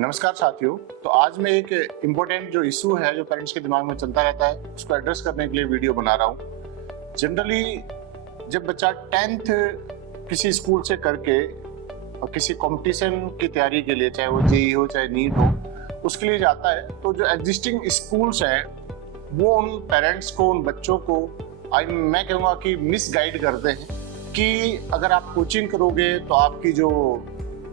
नमस्कार साथियों। तो आज मैं एक इम्पोर्टेंट जो इशू है जो पेरेंट्स के दिमाग में चलता रहता है उसको एड्रेस करने के लिए वीडियो बना रहा हूँ। जनरली जब बच्चा 10th किसी स्कूल से करके और किसी कंपटीशन की तैयारी के लिए, चाहे वो जेईई हो चाहे नीट हो, उसके लिए जाता है, तो जो एग्जिस्टिंग स्कूल्स हैं वो उन पेरेंट्स को, उन बच्चों को मैं कहूँगा कि मिसगाइड करते हैं कि अगर आप कोचिंग करोगे तो आपकी जो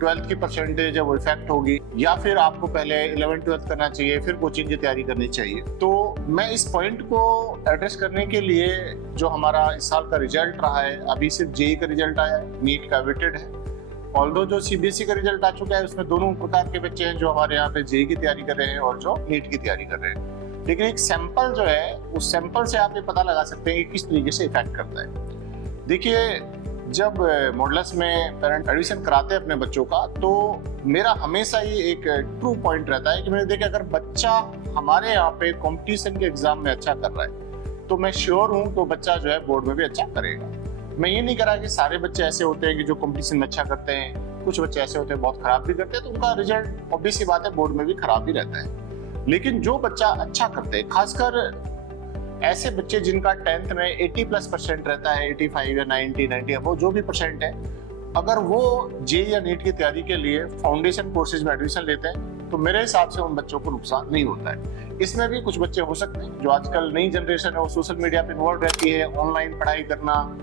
12th की परसेंटेज है वो इफेक्ट होगी, या फिर आपको पहले 11th-12th करना चाहिए फिर कोचिंग की तैयारी करनी चाहिए। तो मैं इस पॉइंट को एड्रेस करने के लिए जो हमारा इस साल का रिजल्ट रहा है, अभी सिर्फ जेईई का रिजल्ट आया है, नीट का वेटेड है। ऑल्दो जो सीबीएसई का रिजल्ट आ चुका है उसमें दोनों प्रकार के बच्चे हैं, जो हमारे यहाँ पे जेईई की तैयारी कर रहे हैं और जो नीट की तैयारी कर रहे हैं। लेकिन एक सैंपल जो है उस सैंपल से आप ये पता लगा सकते हैं कि किस तरीके से इफेक्ट करता है। देखिए, जब मॉडल्स में पेरेंट एडमिशन कराते हैं अपने बच्चों का, तो मेरा हमेशा ही एक ट्रू पॉइंट रहता है कि मैंने देखा अगर बच्चा हमारे यहाँ पे कंपटीशन के एग्जाम में अच्छा कर रहा है तो मैं श्योर हूँ तो बच्चा जो है बोर्ड में भी अच्छा करेगा। मैं ये नहीं कह रहा कि सारे बच्चे ऐसे होते हैं कि जो कंपटीशन में अच्छा करते हैं, कुछ बच्चे ऐसे होते हैं बहुत खराब भी करते हैं, तो उनका रिजल्ट ऑब्वियस सी बात है बोर्ड में भी खराब ही रहता है। लेकिन जो बच्चा अच्छा करते हैं, खासकर ऐसे बच्चे जिनका 10th में 80+ % रहता है, 85 या 90 वो जो भी परसेंट है, अगर वो जेईई या नीट की तैयारी के लिए फाउंडेशन कोर्सेज में एडमिशन लेते हैं तो मेरे हिसाब से उन बच्चों को नुकसान नहीं होता है। इसमें भी कुछ बच्चे हो सकते हैं जो आजकल नई जनरेशन है वो सोशल मीडिया पे इन्वॉल्व रहती है, ऑनलाइन पढ़ाई करना,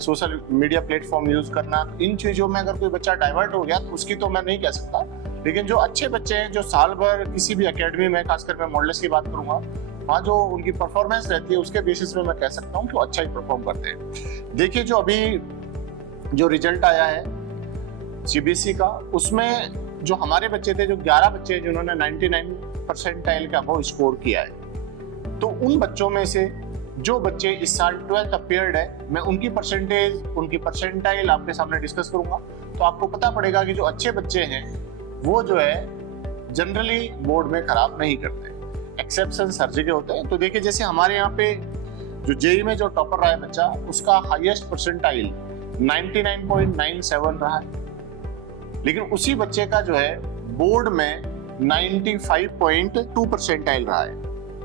सोशल मीडिया प्लेटफॉर्म यूज करना, इन चीजों में अगर कोई बच्चा डाइवर्ट हो गया तो उसकी तो मैं नहीं कह सकता। लेकिन जो अच्छे बच्चे हैं जो साल भर किसी भी एकेडमी में, खासकर मैं मॉडल्स की बात करूंगा, वहाँ जो उनकी परफॉर्मेंस रहती है उसके बेसिस पे मैं कह सकता हूँ कि वो अच्छा ही परफॉर्म करते हैं। देखिए, जो अभी जो रिजल्ट आया है सीबीएसई का, उसमें जो हमारे बच्चे थे, जो 11 बच्चे हैं जिन्होंने 99% का अबव स्कोर किया है, तो उन बच्चों में से जो बच्चे इस साल 12th अपीयर्ड है, मैं उनकी परसेंटेज, उनकी परसेंटाइल आपके सामने डिस्कस करूंगा। तो आपको पता पड़ेगा कि जो अच्छे बच्चे हैं वो जो है जनरली बोर्ड में खराब नहीं करते, एक्सेप्शन हर जगह होते हैं। तो देखिए, जैसे हमारे यहाँ पे जो जेईई में जो टॉपर रहा है बच्चा, उसका हाईएस्ट परसेंटाइल 99.97 रहा है, लेकिन उसी बच्चे का जो है बोर्ड में 95.2 परसेंटाइल रहा है।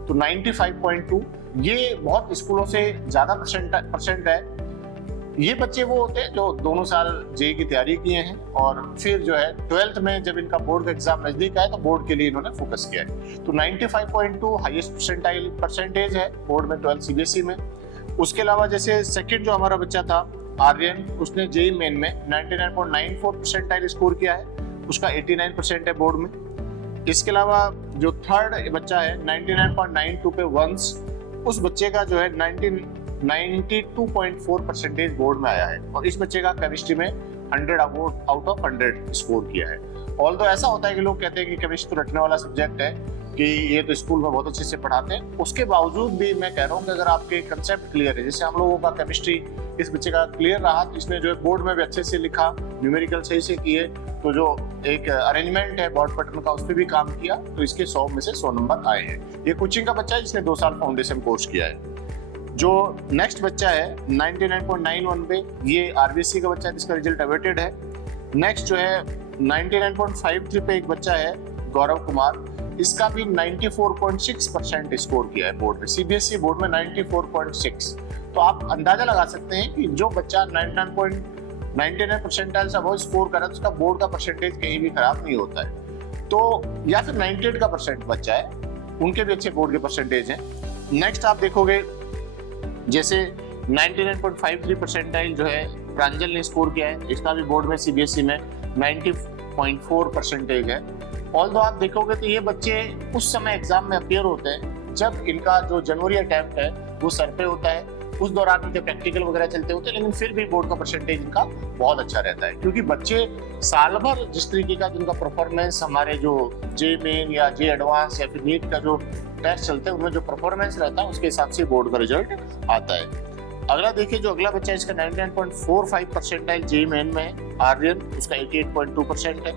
तो 95.2 ये बहुत स्कूलों से ज्यादा परसेंट है। ये बच्चे वो होते हैं जो दोनों साल जेईई की तैयारी किए हैं और फिर जो है 12th में जब इनका बोर्ड का एग्जाम नजदीक आया तो बोर्ड के लिए इन्होंने फोकस किया है। तो 95.2 हाईएस्ट परसेंटेज है बोर्ड में 12th सीबीएसई में। उसके अलावा जैसे सेकंड जो हमारा बच्चा था आर्यन, उसने जेईई मेन में 99.94 परसेंटाइल स्कोर किया है, उसका 89% है बोर्ड में। इसके अलावा जो थर्ड बच्चा है 99.92 पे वंस, उस बच्चे का जो है 92.4% बोर्ड में आया है और इस बच्चे का केमिस्ट्री में 100 आउट ऑफ 100 स्कोर किया है। ऑल्दो ऐसा होता है कि लोग कहते हैं कि केमिस्ट्री तो रटने वाला सब्जेक्ट है, कि ये तो स्कूल में बहुत अच्छे से पढ़ाते हैं, उसके बावजूद भी मैं कह रहा हूँ कि अगर आपके कंसेप्ट क्लियर है, जैसे हम लोगों का केमिस्ट्री इस बच्चे का क्लियर रहा, तो इसने जो है बोर्ड में भी अच्छे से लिखा, न्यूमेरिकल सही से किए, तो जो एक अरेंजमेंट है बोर्ड पैटर्न का उस पर भी काम किया, तो इसके 100 में से 100 नंबर आए हैं। ये कोचिंग का बच्चा है जिसने 2 साल फाउंडेशन कोर्स किया है। जो नेक्स्ट बच्चा है 99.91 पे, ये आरबीसी का बच्चा है जिसका रिजल्ट अवेटेड है। नेक्स्ट जो है 99.53 पे एक बच्चा है गौरव कुमार, इसका भी 94.6% स्कोर किया है बोर्ड में, सीबीएसई बोर्ड में 94.6। तो आप अंदाजा लगा सकते हैं कि जो बच्चा 99 परसेंटाइल से अबव स्कोर करा तो उसका बोर्ड का परसेंटेज कहीं भी खराब नहीं होता है। तो या फिर 98 का परसेंट बच्चा है, उनके भी अच्छे बोर्ड के परसेंटेज हैं। नेक्स्ट आप देखोगे जैसे 99.53 परसेंटाइल जो है प्रांजल ने स्कोर किया है, इसका भी बोर्ड में सीबीएसई में 90.4% है। ऑल्दो आप देखोगे तो ये बच्चे उस समय एग्जाम में अपीयर होते हैं जब इनका जो जनवरी अटेम्प्ट है वो सर पे होता है, उस दौरान इनके प्रैक्टिकल वगैरह चलते होते हैं, लेकिन फिर भी बोर्ड का परसेंटेज इनका बहुत अच्छा रहता है, क्योंकि बच्चे साल भर जिस तरीके का जिनका परफॉर्मेंस हमारे जो जे मेन या जे एडवांस या फिर नीट का जो टेस्ट चलते हैं उनमें जो परफॉर्मेंस रहता है उसके हिसाब से बोर्ड का रिजल्ट आता है। अगला देखिए, जो अगला बच्चा है इसका 99.45 परसेंटाइल जेईई मेन में है, आर्यन, उसका 88.2% है।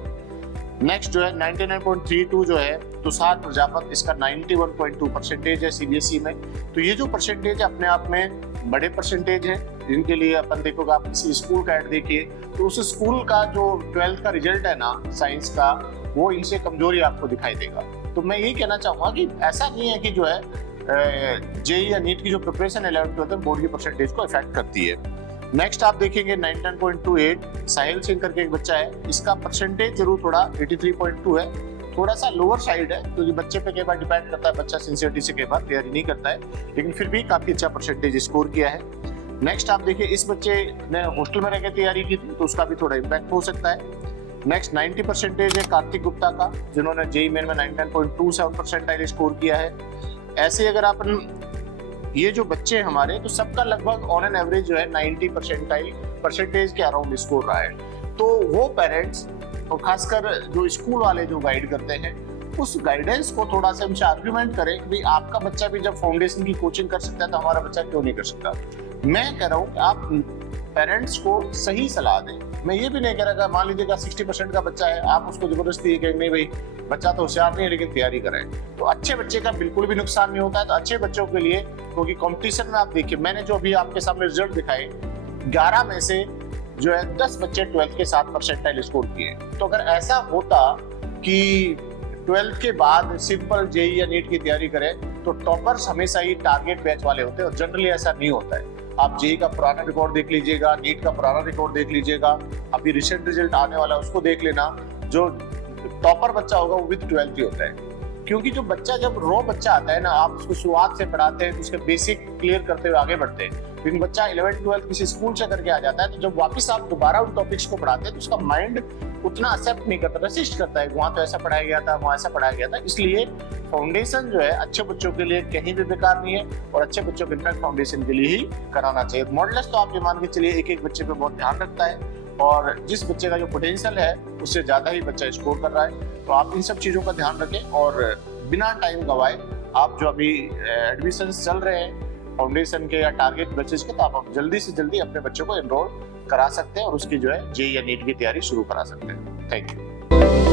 नेक्स्ट जो है 99.32 जो है तुषार प्रजापत, इसका 91.2% है सीबीएसई में। तो ये जो परसेंटेज है अपने आप में बड़े परसेंटेज हैं, जिनके लिए अपन देखोगे, आप किसी स्कूल का ऐड देखिए तो उस स्कूल का जो 12th का रिजल्ट है ना साइंस का, वो इनसे कमजोरी आपको दिखाई देगा। तो मैं यही कहना चाहूंगा कि ऐसा नहीं है कि जो है जेईई या नीट की जो प्रिपरेशन 11th-12th में बोर्ड की परसेंटेज को इफेक्ट करती है। नेक्स्ट आप देखेंगे 99.28 साहिल सिंह करके एक बच्चा है, इसका परसेंटेज जरूर थोड़ा 83.2 है, थोड़ा सा लोअर साइड है, क्योंकि बच्चे पे कई बार डिपेंड करता है, बच्चा सिंसियरिटी से कई बार तैयारी नहीं करता है, लेकिन फिर भी काफी अच्छा परसेंटेज स्कोर किया है। नेक्स्ट आप देखिए, इस बच्चे ने हॉस्टल में रहकर तैयारी की थी, तो उसका भी थोड़ा इम्पैक्ट हो सकता है। नेक्स्ट 90% है कार्तिक गुप्ता का, जिन्होंने जेईई मेन में 99.27 परसेंटाइल स्कोर किया है। ऐसे अगर आप ये जो बच्चे हमारे, तो सबका लगभग ऑन एन एवरेज जो है 90 परसेंटेज के अराउंड स्कोर रहा है। तो वो पेरेंट्स और खासकर जो स्कूल वाले जो गाइड करते हैं, उस गाइडेंस को थोड़ा सा हमसे आर्ग्यूमेंट करें कि भाई आपका बच्चा भी जब फाउंडेशन की कोचिंग कर सकता है तो हमारा बच्चा क्यों नहीं कर सकता। मैं कह रहा हूँ आप पेरेंट्स को सही सलाह दें। मैं ये भी नहीं कह रहा, मान लीजिएगा 60% का बच्चा है, आप उसको जबरदस्ती कहें नहीं भाई बच्चा तो होशियार नहीं है लेकिन तैयारी करें, तो अच्छे बच्चे का बिल्कुल भी नुकसान नहीं होता है। तो अच्छे बच्चों के लिए, क्योंकि कंपटीशन में आप देखिए, मैंने जो अभी आपके सामने रिजल्ट दिखाए, 11 में से जो है 10 बच्चे 12th के 7 परसेंटाइल स्कोर किए। तो अगर ऐसा होता कि 12th के बाद सिंपल जेईई या नीट की तैयारी करें, तो टॉपर्स हमेशा ही टारगेट बैच वाले होते हैं, और जनरली ऐसा नहीं होता है। आप जेईई का पुराना रिकॉर्ड देख लीजिएगा, नीट का पुराना रिकॉर्ड देख लीजिएगा, अभी रिसेंट रिजल्ट आने वाला है उसको देख लेना, जो टॉपर बच्चा होगा वो भी 12th ही होता है। क्योंकि जो बच्चा, जब रॉ बच्चा आता है ना, आप उसको शुरुआत से पढ़ाते हैं, उसके बेसिक क्लियर करते हुए आगे बढ़ते हैं। लेकिन बच्चा 11th-12th किसी स्कूल से करके आ जाता है, तो जब वापस आप दोबारा उन टॉपिक्स को पढ़ाते हैं तो उसका माइंड उतना एक्सेप्ट नहीं करता, रेसिस्ट करता है, वहाँ तो ऐसा पढ़ाया गया था, वहाँ ऐसा पढ़ाया गया था। इसलिए फाउंडेशन जो है अच्छे बच्चों के लिए कहीं भी बेकार नहीं है, और अच्छे बच्चों के इनफैक्ट फाउंडेशन के लिए ही कराना चाहिए। मॉडल्स तो आप ये मान के चलिए एक एक बच्चे पे बहुत ध्यान रखता है, और जिस बच्चे का जो पोटेंशियल है उससे ज्यादा ही बच्चा स्कोर कर रहा है। तो आप इन सब चीजों का ध्यान रखें, और बिना टाइम गवाए आप जो अभी एडमिशन चल रहे हैं फाउंडेशन के या टारगेट बैचेस के, तो आप जल्दी से जल्दी अपने बच्चों को एनरोल करा सकते हैं और उसकी जो है जेईई या नीट की तैयारी शुरू करा सकते हैं। Thank you.